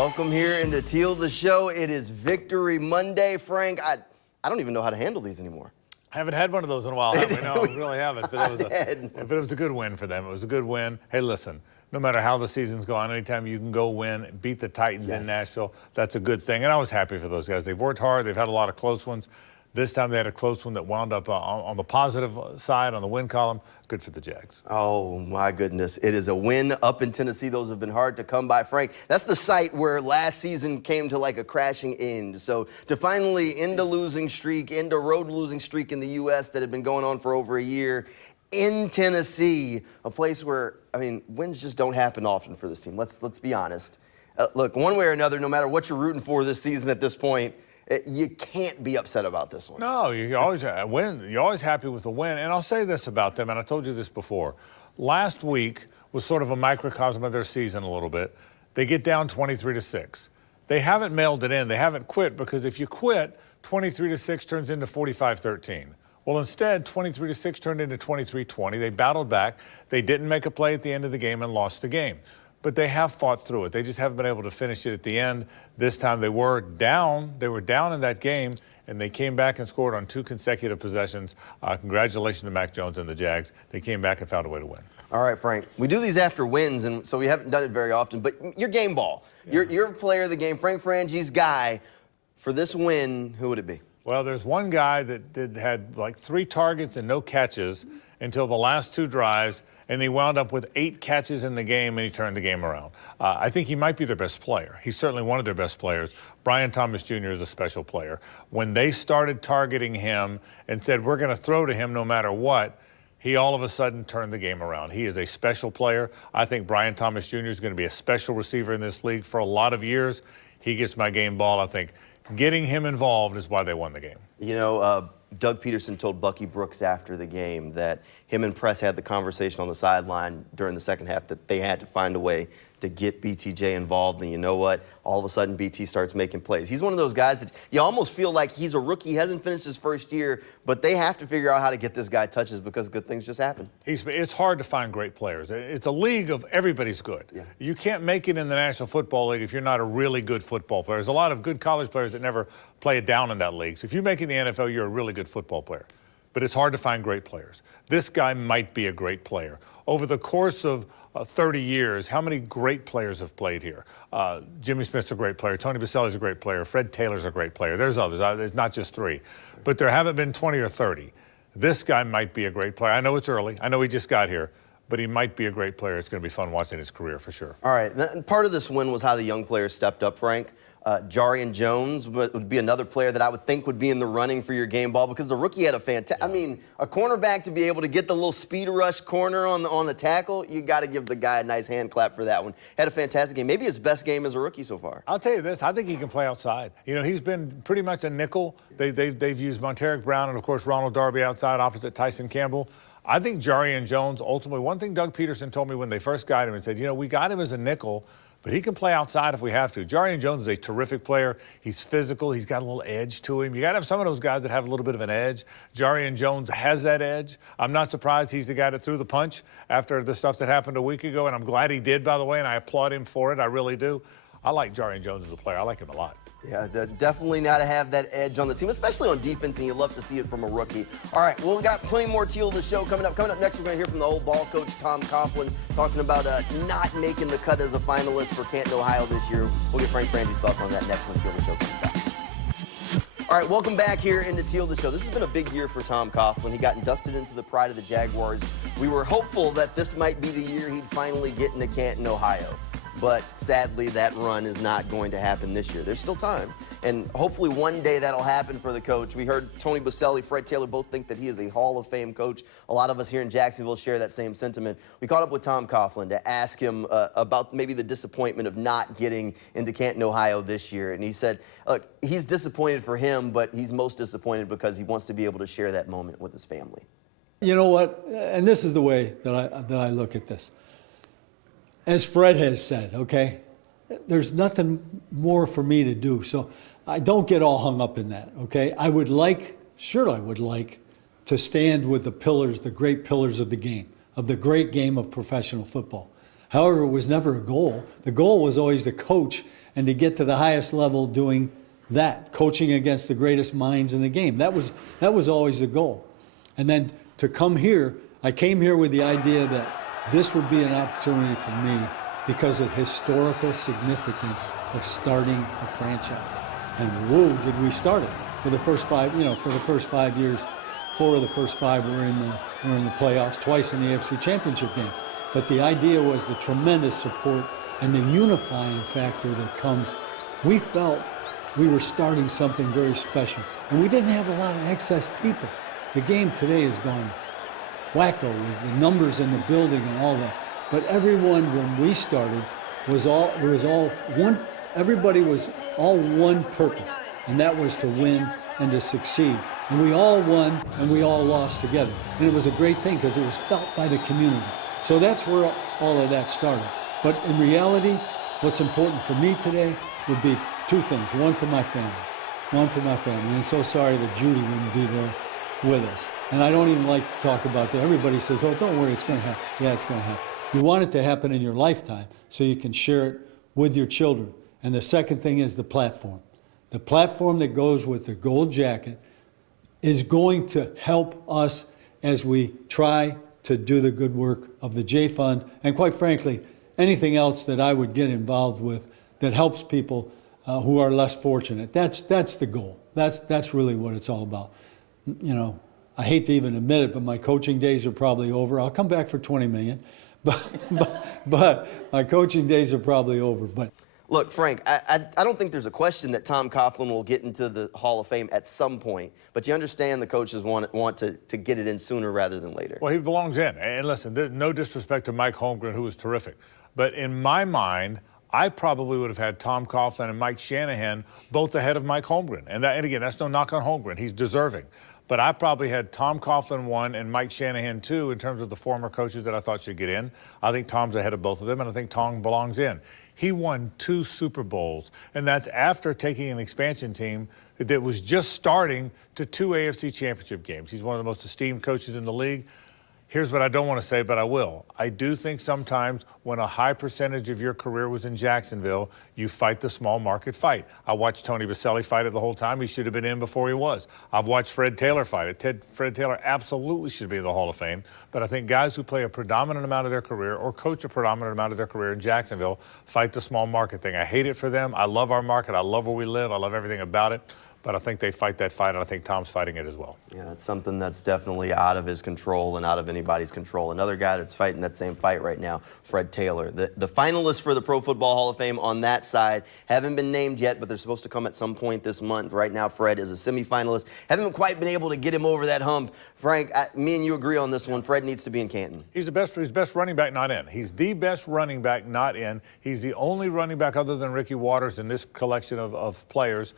Welcome here into Teal the Show. It is Victory Monday. Frank, I don't even know how to handle these anymore. I haven't had one of those in a while, have we? No, we really haven't. But it was a good win for them. It was a good win. Hey, listen, no matter how the season's gone, anytime you can go win, beat the Titans in Nashville, that's a good thing. And I was happy for those guys. They've worked hard. They've had a lot of close ones. This time they had a close one that wound up on the positive side, on the win column. Good for the Jags. Oh, my goodness. It is a win up in Tennessee. Those have been hard to come by, Frank. That's the site where last season came to like a crashing end. So to finally end a losing streak, end a road losing streak in the U.S. that had been going on for over a year, in Tennessee, a place where, I mean, wins just don't happen often for this team. Let's be honest. Look, one way or another, no matter what you're rooting for this season at this point, you can't be upset about this one. No, you always win. You're always happy with a win. And I'll say this about them, and I told you this before. Last week was sort of a microcosm of their season a little bit. They get down 23-6. They haven't mailed it in. They haven't quit, because if you quit, 23-6 turns into 45-13. Well, instead, 23-6 turned into 23-20. They battled back. They didn't make a play at the end of the game and lost the game. But they have fought through it. They just haven't been able to finish it at the end. This time they were down. They were down in that game, and they came back and scored on 2 consecutive possessions. Congratulations to Mac Jones and the Jags. They came back and found a way to win. All right, Frank. We do these after wins, and so we haven't done it very often. But your game ball, you're a player of the game, Frank Frangi's guy. For this win, who would it be? Well, there's one guy that had like 3 targets and no catches until the last 2 drives, and he wound up with 8 catches in the game, and he turned the game around. I think he might be their best player. He's certainly one of their best players. Brian Thomas Jr. is a special player. When they started targeting him and said, we're going to throw to him no matter what, he all of a sudden turned the game around. He is a special player. I think Brian Thomas Jr. is going to be a special receiver in this league for a lot of years. He gets my game ball. I think getting him involved is why they won the game. You know, Doug Peterson told Bucky Brooks after the game that him and Press had the conversation on the sideline during the second half that they had to find a way to get BTJ involved. And you know what? All of a sudden, BT starts making plays. He's one of those guys that you almost feel like he's a rookie. He hasn't finished his first year, but they have to figure out how to get this guy touches because good things just happen. It's hard to find great players. It's a league of everybody's good. Yeah. You can't make it in the National Football League if you're not a really good football player. There's a lot of good college players that never play it down in that league. So if you make it in the NFL, you're a really good football player. But it's hard to find great players. This guy might be a great player. Over the course of 30 years, how many great players have played here? Jimmy Smith's a great player. Tony Baselli's a great player. Fred Taylor's a great player. There's others. There's not just 3. But there haven't been 20 or 30. This guy might be a great player. I know it's early. I know he just got here. But he might be a great player. It's going to be fun watching his career for sure. All right. Part of this win was how the young players stepped up, Frank. Jarian Jones would be another player that I would think would be in the running for your game ball because the rookie had a fantastic, I mean, a cornerback to be able to get the little speed rush corner on the tackle, you got to give the guy a nice hand clap for that one. Had a fantastic game. Maybe his best game as a rookie so far. I'll tell you this. I think he can play outside. You know, he's been pretty much a nickel. They've used Monteric Brown and, of course, Ronald Darby outside opposite Tyson Campbell. I think Jarian Jones, ultimately, one thing Doug Peterson told me when they first got him and said, you know, we got him as a nickel, but he can play outside if we have to. Jarian Jones is a terrific player. He's physical. He's got a little edge to him. You got to have some of those guys that have a little bit of an edge. Jarian Jones has that edge. I'm not surprised he's the guy that threw the punch after the stuff that happened a week ago, and I'm glad he did, by the way, and I applaud him for it. I really do. I like Jarian Jones as a player. I like him a lot. Yeah, definitely not to have that edge on the team, especially on defense, and you love to see it from a rookie. All right, well, we got plenty more Teal of the show coming up. Coming up next, we're going to hear from the old ball coach, Tom Coughlin, talking about not making the cut as a finalist for Canton, Ohio this year. We'll get Frank Frangi's thoughts on that next when Teal of the show comes back. All right, welcome back here into Teal of the show. This has been a big year for Tom Coughlin. He got inducted into the Pride of the Jaguars. We were hopeful that this might be the year he'd finally get into Canton, Ohio. But sadly, that run is not going to happen this year. There's still time. And hopefully one day that'll happen for the coach. We heard Tony Baselli, Fred Taylor both think that he is a Hall of Fame coach. A lot of us here in Jacksonville share that same sentiment. We caught up with Tom Coughlin to ask him about maybe the disappointment of not getting into Canton, Ohio this year. And he said, look, he's disappointed for him, but he's most disappointed because he wants to be able to share that moment with his family. You know what? And this is the way that I look at this. As Fred has said, okay, there's nothing more for me to do. So I don't get all hung up in that, okay? I would like to stand with the pillars, the great pillars of the game, of the great game of professional football. However, it was never a goal. The goal was always to coach and to get to the highest level doing that, coaching against the greatest minds in the game. That was always the goal. And then to come here, I came here with the idea that this would be an opportunity for me because of historical significance of starting a franchise. And whoa, did we start it. For the first 5 years, 4 of the first 5 were in the playoffs, twice in the AFC Championship game. But the idea was the tremendous support and the unifying factor that comes. We felt we were starting something very special. And we didn't have a lot of excess people. The game today has gone wacko with the numbers in the building and all that. But everyone, when we started, everybody was all one purpose, and that was to win and to succeed. And we all won and we all lost together. And it was a great thing because it was felt by the community. So that's where all of that started. But in reality, what's important for me today would be 2 things. One for my family. And I'm so sorry that Judy wouldn't be there with us. And I don't even like to talk about that. Everybody says, oh, don't worry, it's going to happen. Yeah, it's going to happen. You want it to happen in your lifetime so you can share it with your children. And the second thing is the platform. The platform that goes with the gold jacket is going to help us as we try to do the good work of the J Fund, and quite frankly, anything else that I would get involved with that helps people who are less fortunate. That's the goal. That's really what it's all about. You know, I hate to even admit it, but my coaching days are probably over. I'll come back for $20 million, but my coaching days are probably over. But look, Frank, I don't think there's a question that Tom Coughlin will get into the Hall of Fame at some point, but you understand the coaches want to get it in sooner rather than later. Well, he belongs in. And listen, no disrespect to Mike Holmgren, who was terrific. But in my mind, I probably would have had Tom Coughlin and Mike Shanahan both ahead of Mike Holmgren. And again, that's no knock on Holmgren. He's deserving. But I probably had Tom Coughlin 1 and Mike Shanahan 2 in terms of the former coaches that I thought should get in. I think Tom's ahead of both of them, and I think Tom belongs in. He won 2 Super Bowls, and that's after taking an expansion team that was just starting to 2 AFC Championship games. He's one of the most esteemed coaches in the league. Here's what I don't want to say, but I will. I do think sometimes when a high percentage of your career was in Jacksonville, you fight the small market fight. I watched Tony Baselli fight it the whole time. He should have been in before he was. I've watched Fred Taylor fight it. Fred Taylor absolutely should be in the Hall of Fame. But I think guys who play a predominant amount of their career or coach a predominant amount of their career in Jacksonville fight the small market thing. I hate it for them. I love our market. I love where we live. I love everything about it. But I think they fight that fight, and I think Tom's fighting it as well. Yeah, it's something that's definitely out of his control and out of anybody's control. Another guy that's fighting that same fight right now, Fred Taylor. The finalists for the Pro Football Hall of Fame on that side haven't been named yet, but they're supposed to come at some point this month. Right now, Fred is a semifinalist. Haven't quite been able to get him over that hump. Frank, me and you agree on this one. Fred needs to be in Canton. He's the best running back not in. He's the best running back not in. He's the only running back other than Ricky Waters in this collection of players,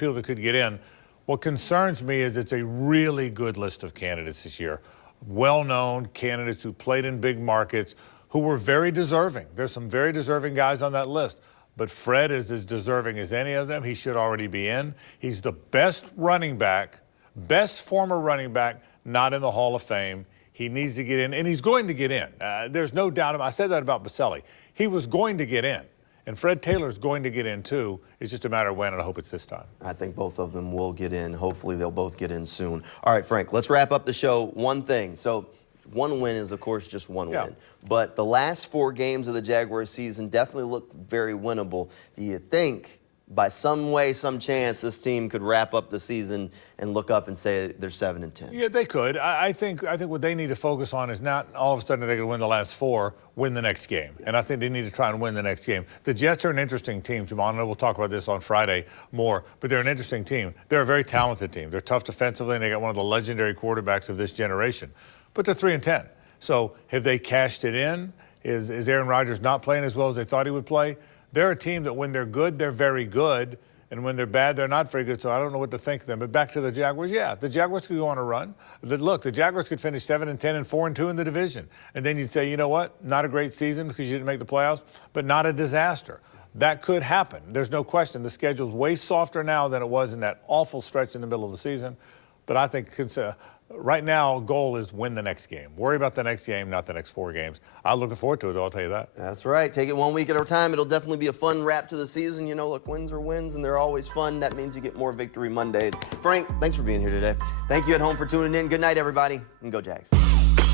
people that could get in. What concerns me is it's a really good list of candidates this year. Well-known candidates who played in big markets, who were very deserving. There's some very deserving guys on that list. But Fred is as deserving as any of them. He should already be in. He's the best running back, best former running back, not in the Hall of Fame. He needs to get in, and he's going to get in. There's no doubt about it. I said that about Baselli. He was going to get in. And Fred Taylor's going to get in, too. It's just a matter of when, and I hope it's this time. I think both of them will get in. Hopefully, they'll both get in soon. All right, Frank, let's wrap up the show. One thing. So, one win is, of course, just one win. But the last 4 games of the Jaguars season definitely look very winnable. Do you think, by some way, some chance, this team could wrap up the season and look up and say they're 7-10? Yeah, they could. I think what they need to focus on is not all of a sudden they're going to win the last 4, win the next game. And I think they need to try and win the next game. The Jets are an interesting team, Jamal. I know we'll talk about this on Friday more, but they're an interesting team. They're a very talented team. They're tough defensively, and they got one of the legendary quarterbacks of this generation. But they're 3-10. So have they cashed it in? Is Aaron Rodgers not playing as well as they thought he would play? They're a team that when they're good, they're very good. And when they're bad, they're not very good. So I don't know what to think of them. But back to the Jaguars, yeah, the Jaguars could go on a run. Look, the Jaguars could finish 7-10 and 4-2 in the division. And then you'd say, you know what? Not a great season because you didn't make the playoffs, but not a disaster. That could happen. There's no question. The schedule's way softer now than it was in that awful stretch in the middle of the season. But I think Right now, goal is win the next game. Worry about the next game, not the next 4 games. I'm looking forward to it, though, I'll tell you that. That's right. Take it one week at a time. It'll definitely be a fun wrap to the season. You know, look, wins are wins, and they're always fun. That means you get more Victory Mondays. Frank, thanks for being here today. Thank you at home for tuning in. Good night, everybody, and go Jags.